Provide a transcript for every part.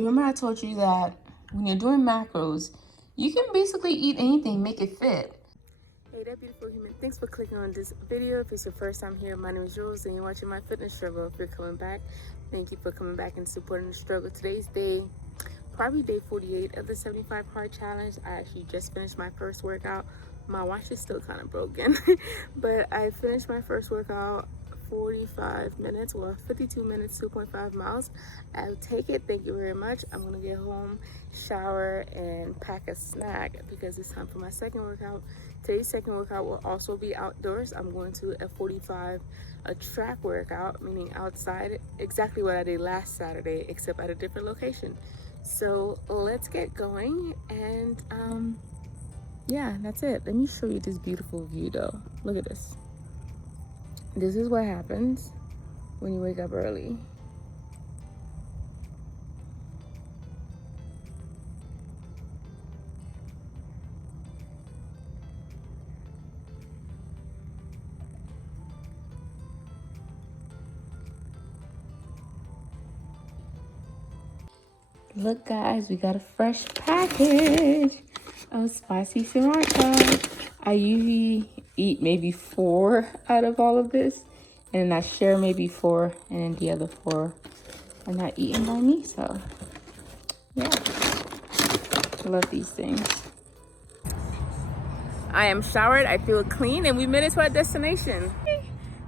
Remember I told you that when you're doing macros, you can basically eat anything, make it fit. Hey there, beautiful human. Thanks for clicking on this video. If it's your first time here, my name is Jules and you're watching my fitness struggle. If you're coming back, thank you for coming back and supporting the struggle. Today's day, probably day 48 of the 75 hard challenge. I actually just finished my first workout. My watch is still kind of broken, but I finished my first workout 45 minutes, well 52 minutes, 2.5 miles. I'll take it, thank you very much. I'm gonna get home, shower, and pack a snack because it's time for my second workout. Today's second workout will also be outdoors. I'm going to a track workout, meaning outside, exactly what I did last Saturday, except at a different location. So let's get going, and yeah, that's it. Let me show you this beautiful view though. Look at this. This is what happens when you wake up early. Look guys, we got a fresh package of spicy sriracha. I usually eat maybe 4 out of all of this, and I share maybe 4, and then the other 4 are not eaten by me. So yeah, I love these things. I am showered, I feel clean, and we made it to our destination.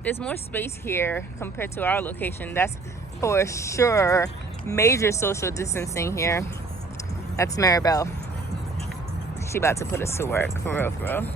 There's more space here compared to our location. That's for sure. Major social distancing here. That's Maribel. She about to put us to work, for real, for real.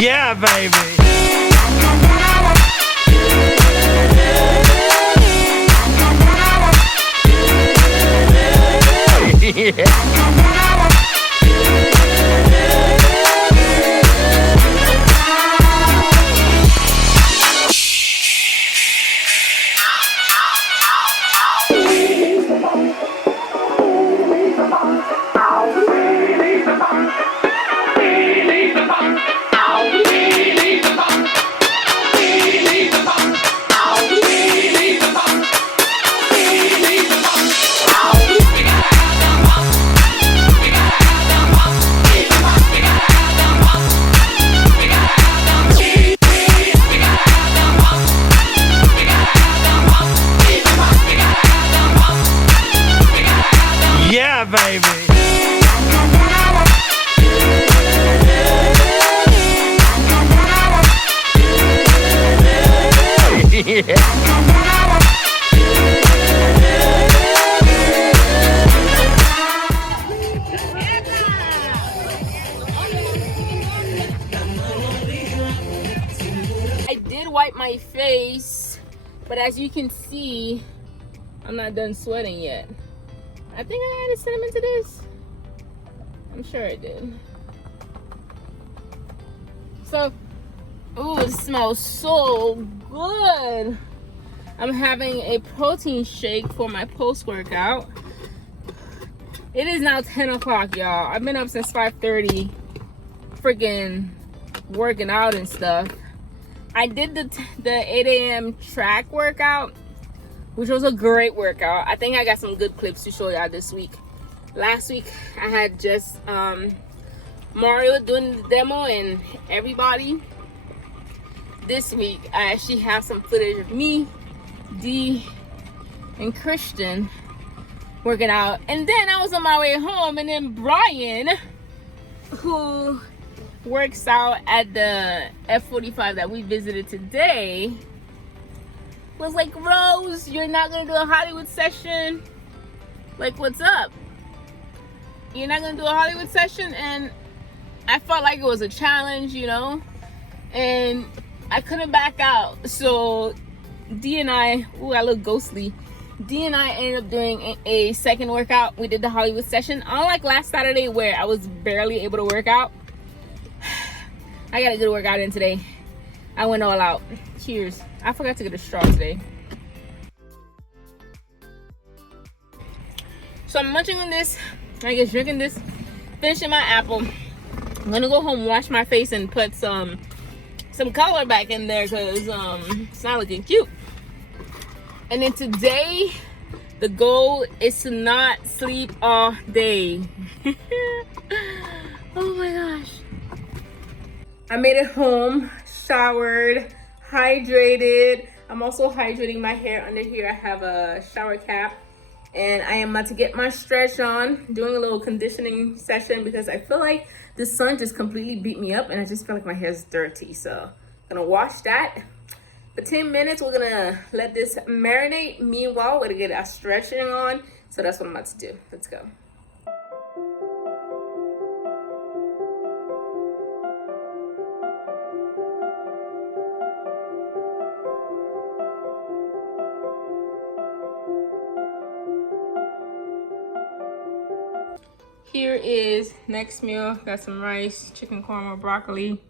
Yeah, baby. Yeah, baby. I did wipe my face, but as you can see, I'm not done sweating yet. I think I added cinnamon to this. I'm sure I did. So, ooh, it smells so good. I'm having a protein shake for my post-workout. It is now 10 o'clock, y'all. I've been up since 5:30, freaking working out and stuff. I did the 8 a.m. track workout, which was a great workout. I think I got some good clips to show y'all this week. Last week, I had just Mario doing the demo and everybody. This week, I actually have some footage of me, Dee, and Christian working out. And then I was on my way home, and then Brian, who works out at the F45 that we visited today, was like, Rose, you're not gonna do a Hollywood session? Like, what's up? You're not gonna do a Hollywood session? And I felt like it was a challenge, you know, and I couldn't back out. So D and I, ooh, I look ghostly. D and I ended up doing a second workout. We did the Hollywood session. Unlike last Saturday where I was barely able to work out, I got a good workout in today. I went all out. Cheers. I forgot to get a straw today. So I'm munching on this, I guess drinking this, finishing my apple. I'm gonna go home, wash my face, and put some color back in there because it's not looking cute. And then today, the goal is to not sleep all day. Oh my gosh. I made it home, showered, hydrated. I'm also hydrating my hair. Under here I have a shower cap. And I am about to get my stretch on, doing a little conditioning session because I feel like the sun just completely beat me up and I just feel like my hair is dirty. So I'm gonna wash that. For 10 minutes, we're gonna let this marinate. Meanwhile, we're gonna get our stretching on. So that's what I'm about to do. Let's go. Here is next meal. Got some rice, chicken korma, broccoli.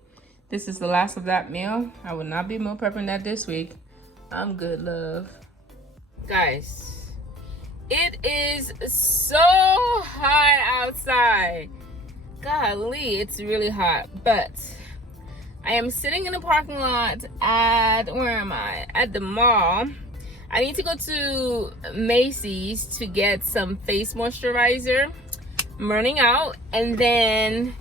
This is the last of that meal. I will not be meal prepping that this week. I'm good, love. Guys, it is so hot outside. Golly, it's really hot. But I am sitting in the parking lot at, where am I? At the mall. I need to go to Macy's to get some face moisturizer. I'm running out, and then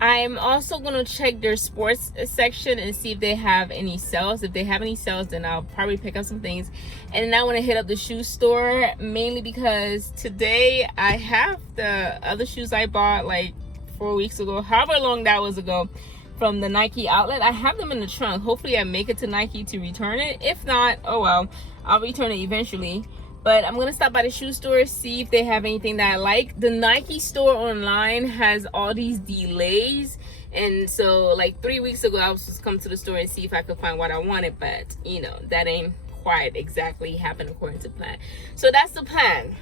I'm also gonna check their sports section and see if they have any sales. If they have any sales, then I'll probably pick up some things. And then I want to hit up the shoe store, mainly because today I have the other shoes I bought like 4 weeks ago, however long that was ago, from the Nike outlet. I have them in the trunk. Hopefully I make it to Nike to return it. If not, oh well, I'll return it eventually. But I'm gonna stop by the shoe store, see if they have anything that I like. The Nike store online has all these delays. And so like 3 weeks ago, I was just come to the store and see if I could find what I wanted. But you know, that ain't quite exactly happened according to plan. So that's the plan.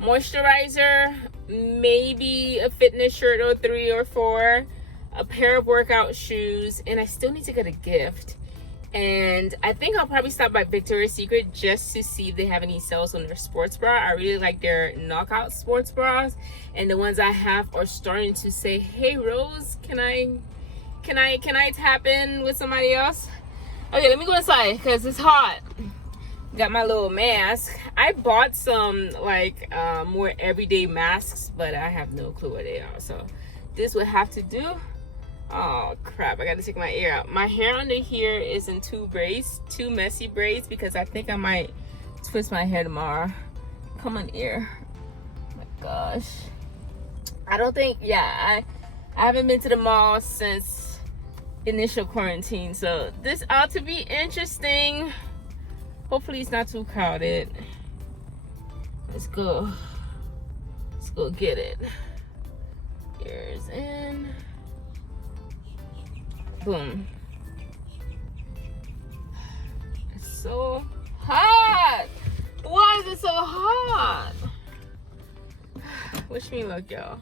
Moisturizer, maybe a fitness shirt or 3 or 4, a pair of workout shoes, and I still need to get a gift. And I think I'll probably stop by Victoria's Secret just to see if they have any sales on their sports bra. I really like their knockout sports bras, and the ones I have are starting to say, hey Rose, can I tap in with somebody else? Okay, let me go inside because it's hot. Got my little mask. I bought some like more everyday masks, but I have no clue what they are, so this would have to do. Oh crap, I gotta take my ear out. My hair under here is in 2 braids, 2 messy braids, because I think I might twist my hair tomorrow. Come on, ear. Oh my gosh. I don't think, I haven't been to the mall since initial quarantine, so this ought to be interesting. Hopefully it's not too crowded. Let's go get it. Ears in. Boom. It's so hot. Why is it so hot? Wish me luck, y'all.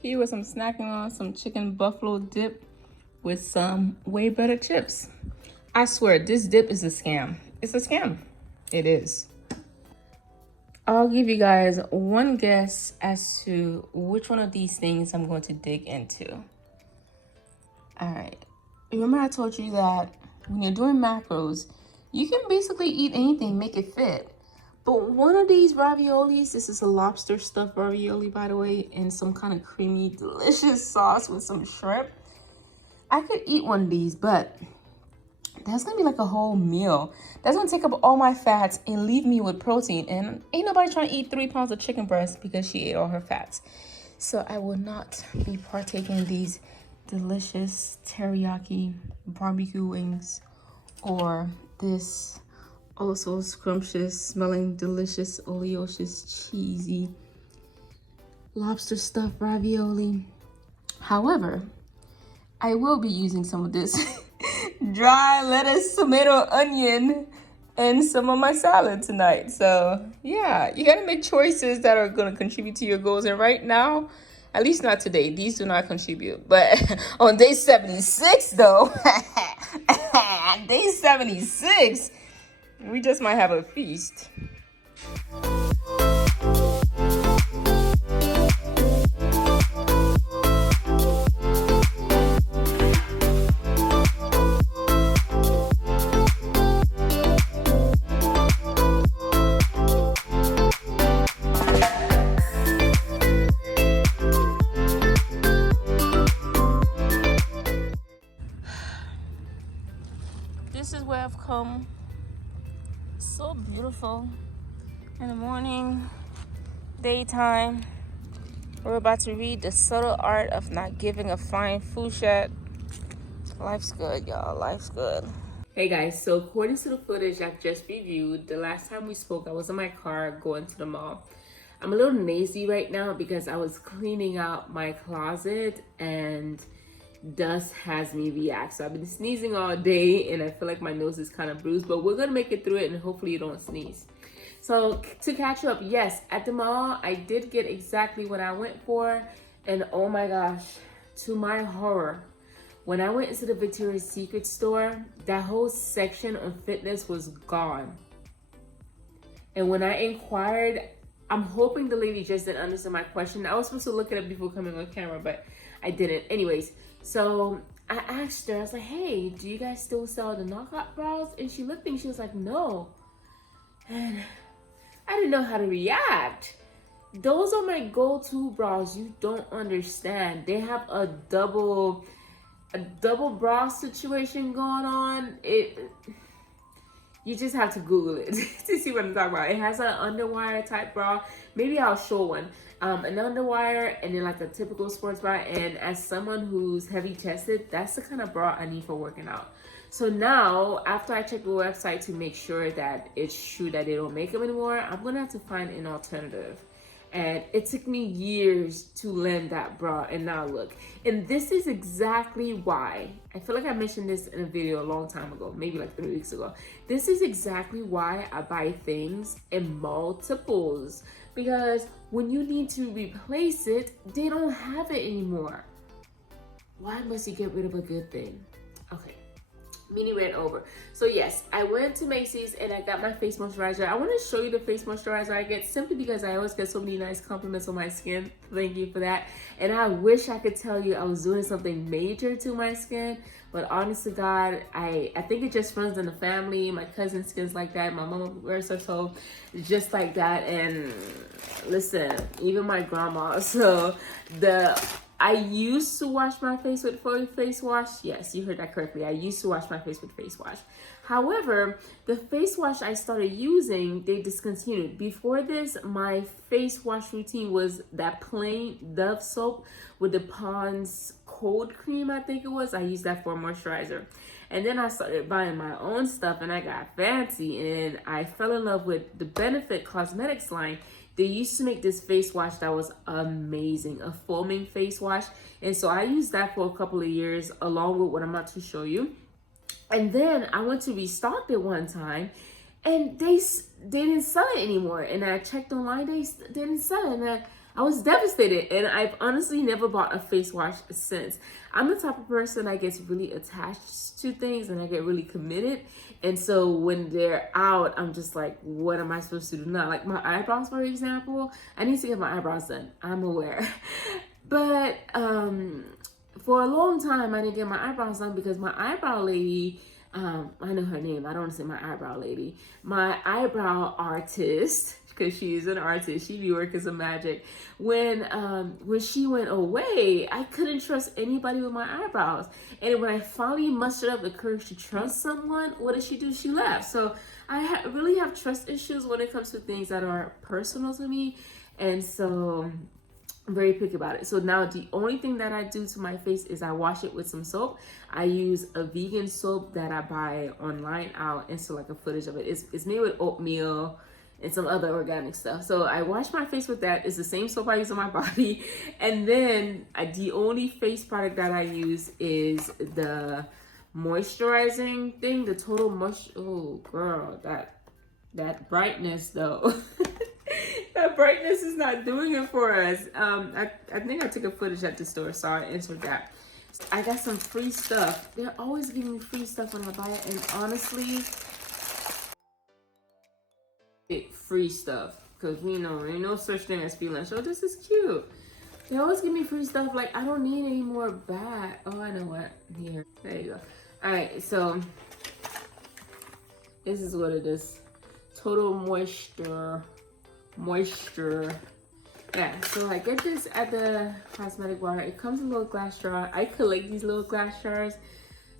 Here was some snacking on some chicken buffalo dip with some way better chips. I swear, this dip is a scam. It's a scam. It is. I'll give you guys one guess as to which one of these things I'm going to dig into. All right. Remember I told you that when you're doing macros, you can basically eat anything, make it fit. But one of these raviolis, this is a lobster stuffed ravioli, by the way, in some kind of creamy, delicious sauce with some shrimp. I could eat one of these, but that's gonna be like a whole meal. That's gonna take up all my fats and leave me with protein. And ain't nobody trying to eat 3 pounds of chicken breast because she ate all her fats. So I will not be partaking in these delicious teriyaki barbecue wings, or this also scrumptious smelling delicious oleosious cheesy lobster stuffed ravioli. However, I will be using some of this dry lettuce, tomato, onion, and some of my salad tonight. So yeah, you gotta make choices that are gonna contribute to your goals. And right now, at least not today, these do not contribute. But on day 76 though, day 76, we just might have a feast. This is where I've come. So beautiful. In the morning, daytime. We're about to read The Subtle Art of Not Giving a Flying Fuchsia. Life's good, y'all. Life's good. Hey guys, so according to the footage I've just reviewed, the last time we spoke, I was in my car going to the mall. I'm a little lazy right now because I was cleaning out my closet and dust has me react. So I've been sneezing all day and I feel like my nose is kind of bruised, but we're gonna make it through it and hopefully you don't sneeze. So to catch you up, yes, at the mall I did get exactly what I went for, and oh my gosh, to my horror, when I went into the Victoria's Secret store, that whole section on fitness was gone. And when I inquired, I'm hoping the lady just didn't understand my question. I was supposed to look it up before coming on camera, but I didn't. Anyways, so I asked her, I was like, hey, do you guys still sell the knockout bras? And she looked at me, she was like, no. And I didn't know how to react. Those are my go-to bras. You don't understand. They have a double bra situation going on. You just have to Google it to see what I'm talking about. It has an underwire type bra. Maybe I'll show one. An underwire and then like a typical sports bra. And as someone who's heavy chested, that's the kind of bra I need for working out. So now, after I check the website to make sure that it's true that they don't make them anymore, I'm gonna have to find an alternative. And it took me years to land that bra, and now look. And this is exactly why, I feel like I mentioned this in a video a long time ago, maybe like 3 weeks ago. This is exactly why I buy things in multiples. Because when you need to replace it, they don't have it anymore. Why must you get rid of a good thing? Okay. Mini rant over. So yes, I went to Macy's and I got my face moisturizer. I want to show you the face moisturizer I get simply because I always get so many nice compliments on my skin. Thank you for that. And I wish I could tell you I was doing something major to my skin, but honest to God, I think it just runs in the family. My cousin's skin's like that. My mom wears her so just like that. And listen, even my grandma. So I used to wash my face with face wash. Yes, you heard that correctly. I used to wash my face with face wash. However, the face wash I started using, they discontinued. Before this, my face wash routine was that plain Dove soap with the Pond's cold cream, I think it was. I used that for moisturizer. And then I started buying my own stuff and I got fancy and I fell in love with the Benefit Cosmetics line. They used to make this face wash that was amazing, a foaming face wash. And so I used that for a couple of years along with what I'm about to show you. And then I went to restock it one time and they didn't sell it anymore. And I checked online, they didn't sell it. And I was devastated. And I've honestly never bought a face wash since. I'm the type of person that gets really attached to things and I get really committed. And so when they're out, I'm just like, what am I supposed to do now? Like my eyebrows, for example, I need to get my eyebrows done. I'm aware. But for a long time, I didn't get my eyebrows done because my eyebrow lady, I know her name. I don't want to say my eyebrow lady. My eyebrow artist, because she's an artist, she be working some magic. When she went away, I couldn't trust anybody with my eyebrows. And when I finally mustered up the courage to trust someone, what did she do? She left. So I really have trust issues when it comes to things that are personal to me. And so I'm very picky about it. So now the only thing that I do to my face is I wash it with some soap. I use a vegan soap that I buy online. I'll insert like a footage of it. It's made with oatmeal and some other organic stuff. So I wash my face with that. It's the same soap I use on my body. And then the only face product that I use is the moisturizing thing, the total moisture. Oh girl, that brightness though. That brightness is not doing it for us. I think I took a footage at the store, so I answered that. I got some free stuff. They're always giving me free stuff when I buy it, and honestly, free stuff, because we know there ain't no such thing as feeling. So this is cute. They always give me free stuff. Like, I don't need any more bat. Oh, I know what. Here, there you go. All right, so this is what it is. Total moisture. Yeah, so I get this at the cosmetic bar. It comes in a little glass jar. I collect these little glass jars,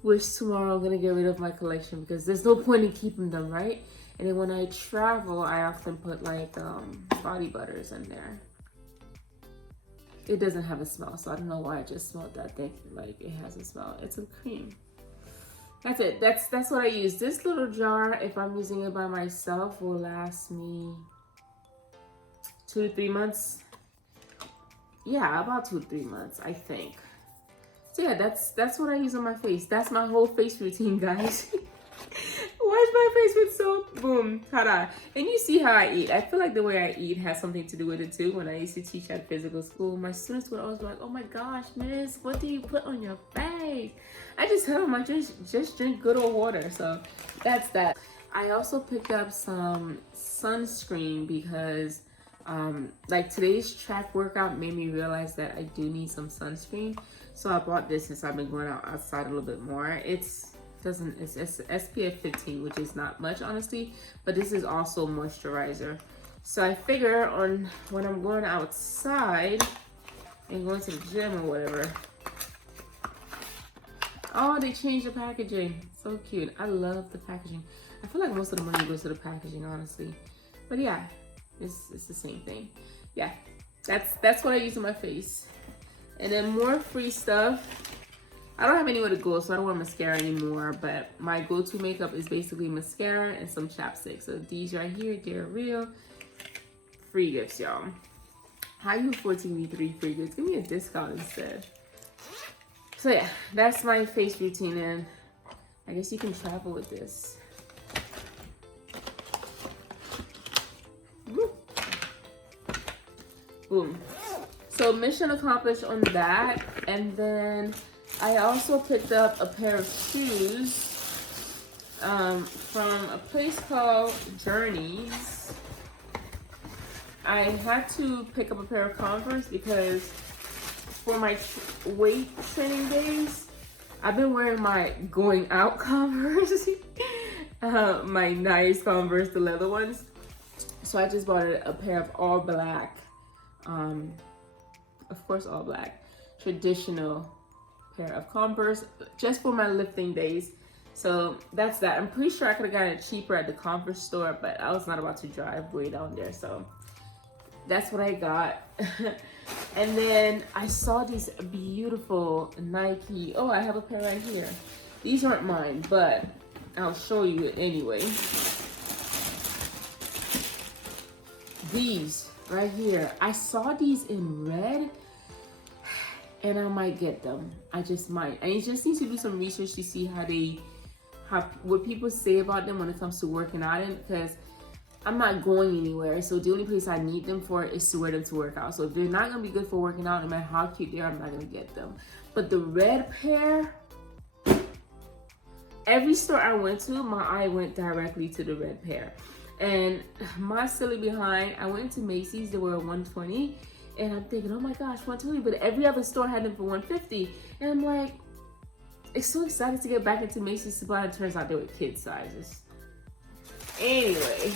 which tomorrow I'm gonna get rid of my collection because there's no point in keeping them, right? And then when I travel, I often put like body butters in there. It doesn't have a smell, so I don't know why I just smelled that thing like it has a smell. It's a cream. That's it. That's what I use. This little jar, if I'm using it by myself, will last me 2 to 3 months. Yeah, about 2 to 3 months, I think. So yeah, that's what I use on my face. That's my whole face routine, guys. Wash my face with soap, boom, ta-da. And you see how I eat. I feel like the way I eat has something to do with it too. When I used to teach at physical school, my students would always be like, oh my gosh, miss, what do you put on your face? I just tell them I just drink good old water. So that's that. I also picked up some sunscreen because like today's track workout made me realize that I do need some sunscreen. So I bought this since I've been going outside a little bit more. It's SPF 15, which is not much honestly, but this is also moisturizer. So I figure on when I'm going outside and going to the gym or whatever. Oh, they changed the packaging. So cute. I love the packaging. I feel like most of the money goes to the packaging, honestly. But yeah, it's the same thing. Yeah, that's what I use on my face. And then more free stuff. I don't have anywhere to go, so I don't wear mascara anymore, but my go-to makeup is basically mascara and some chapstick. So these right here, they're real free gifts, y'all. How you afford to give me 3 free gifts? Give me a discount instead. So yeah, that's my face routine, and I guess you can travel with this. Woo. Boom. So mission accomplished on that, and then I also picked up a pair of shoes from a place called Journeys. I had to pick up a pair of Converse because for my weight training days, I've been wearing my going out Converse, my nice Converse, the leather ones. So I just bought a pair of all black, of course all black, traditional pair of Converse just for my lifting days. So that's that. I'm pretty sure I could have gotten it cheaper at the Converse store, but I was not about to drive way down there, so that's what I got. And then I saw these beautiful Nike. Oh, I have a pair right here. These aren't mine, but I'll show you anyway. These right here. I saw these in red, and I might get them. I just might. I just need to do some research to see what people say about them when it comes to working out in, because I'm not going anywhere. So the only place I need them for is to wear them to work out. So if they're not gonna be good for working out, no matter how cute they are, I'm not gonna get them. But the red pair, every store I went to, my eye went directly to the red pair. And my silly behind, I went to Macy's, they were $120. And I'm thinking, oh my gosh, $120, but every other store had them for $150. And I'm like, it's so excited to get back into Macy's Supply. It turns out they were kid sizes. Anyway,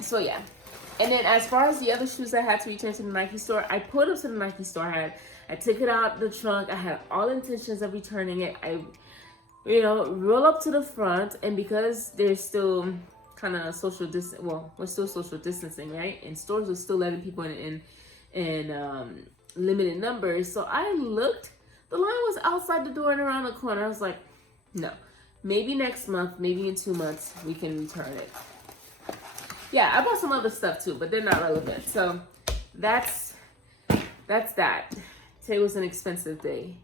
so yeah. And then as far as the other shoes I had to return to the Nike store, I put them to the Nike store. I took it out the trunk. I had all intentions of returning it. I, roll up to the front, and because there's still kind of social distance, well, we're still social distancing, right? And stores are still letting people in and limited numbers. So I looked, the line was outside the door and around the corner. I was like, no, maybe next month, maybe in 2 months, we can return it. Yeah, I bought some other stuff too, but they're not relevant. So that's that. Today was an expensive day.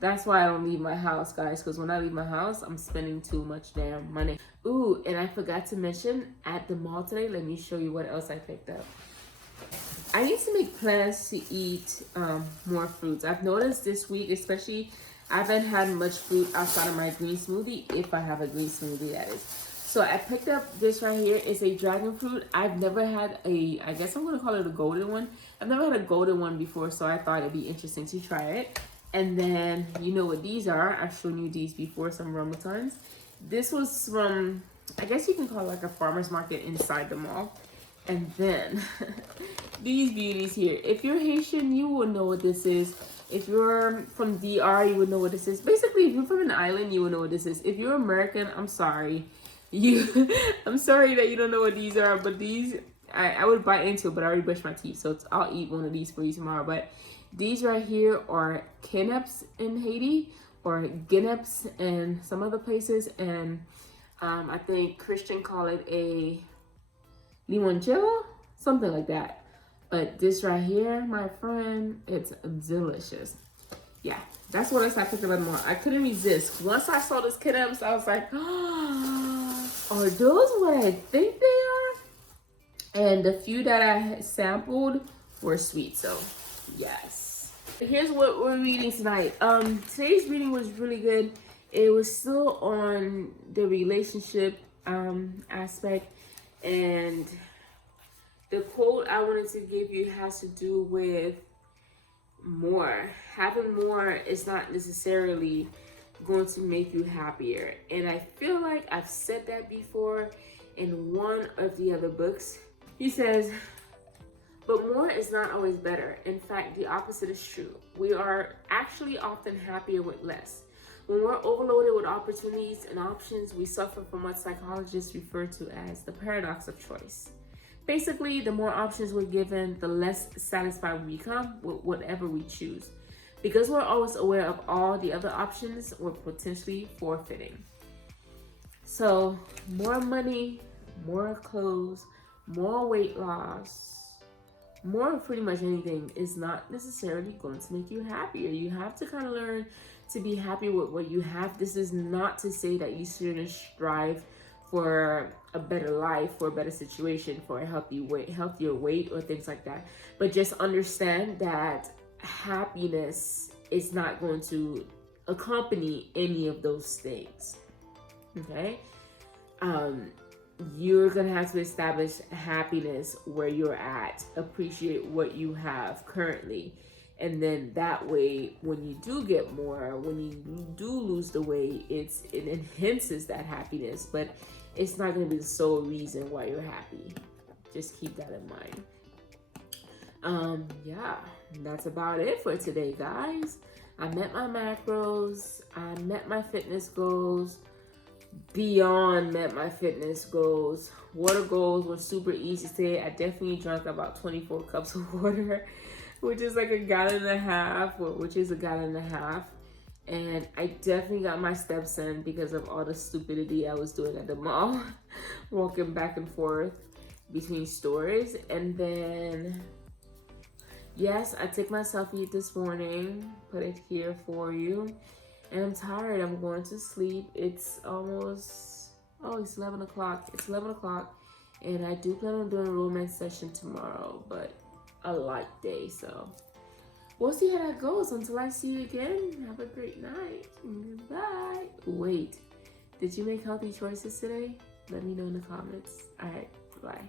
That's why I don't leave my house, guys, because when I leave my house, I'm spending too much damn money. Ooh, and I forgot to mention, at the mall today, let me show you what else I picked up. I need to make plans to eat more fruits. I've noticed this week, especially, I haven't had much fruit outside of my green smoothie, if I have a green smoothie, that is. So I picked up this right here. It's a dragon fruit. I've never had a, I guess I'm going to call it a golden one. I've never had a golden one before, so I thought it'd be interesting to try it. And then, you know what these are. I've shown you these before, some rambutan's. This was from, I guess you can call it like a farmer's market inside the mall. And then, these beauties here. If you're Haitian, you will know what this is. If you're from DR, you would know what this is. Basically, if you're from an island, you would know what this is. If you're American, I'm sorry. I'm sorry that you don't know what these are. But these, I would bite into it, but I already brushed my teeth. So I'll eat one of these for you tomorrow. But these right here are kenneps in Haiti, or guineps in some other places, and I think Christian call it a limoncello, something like that. But this right here, my friend, it's delicious. Yeah, that's what I picked up more. I couldn't resist. Once I saw this kenneps, I was like, oh, are those what I think they are? And the few that I sampled were sweet, so yes. Here's what we're reading tonight. Today's reading was really good. It was still on the relationship aspect, and the quote I wanted to give you has to do with more. Having more is not necessarily going to make you happier. And I feel like I've said that before in one of the other books. He says, but more is not always better. In fact, the opposite is true. We are actually often happier with less. When we're overloaded with opportunities and options, we suffer from what psychologists refer to as the paradox of choice. Basically, the more options we're given, the less satisfied we become with whatever we choose. Because we're always aware of all the other options, we're potentially forfeiting. So, more money, more clothes, more weight loss, more of pretty much anything is not necessarily going to make you happier. You have to kind of learn to be happy with what you have. This is not to say that you shouldn't strive for a better life, for a better situation, for a healthier weight or things like that. But just understand that happiness is not going to accompany any of those things. Okay? You're gonna have to establish happiness where you're at, appreciate what you have currently, and then that way, when you do get more, when you do lose the weight, it enhances that happiness, but it's not gonna be the sole reason why you're happy. Just keep that in mind. Yeah, that's about it for today, guys. I met my macros, I met my fitness goals, beyond met my fitness goals. Water goals were super easy today. I definitely drank about 24 cups of water, which is like a gallon and a half, and I definitely got my steps in because of all the stupidity I was doing at the mall, walking back and forth between stores. And then yes, I took my selfie this morning, put it here for you. And I'm tired. I'm going to sleep. It's almost, it's 11 o'clock. It's 11 o'clock. And I do plan on doing a romance session tomorrow, but a light day. So we'll see how that goes. Until I see you again, have a great night. Goodbye. Wait, did you make healthy choices today? Let me know in the comments. All right, bye.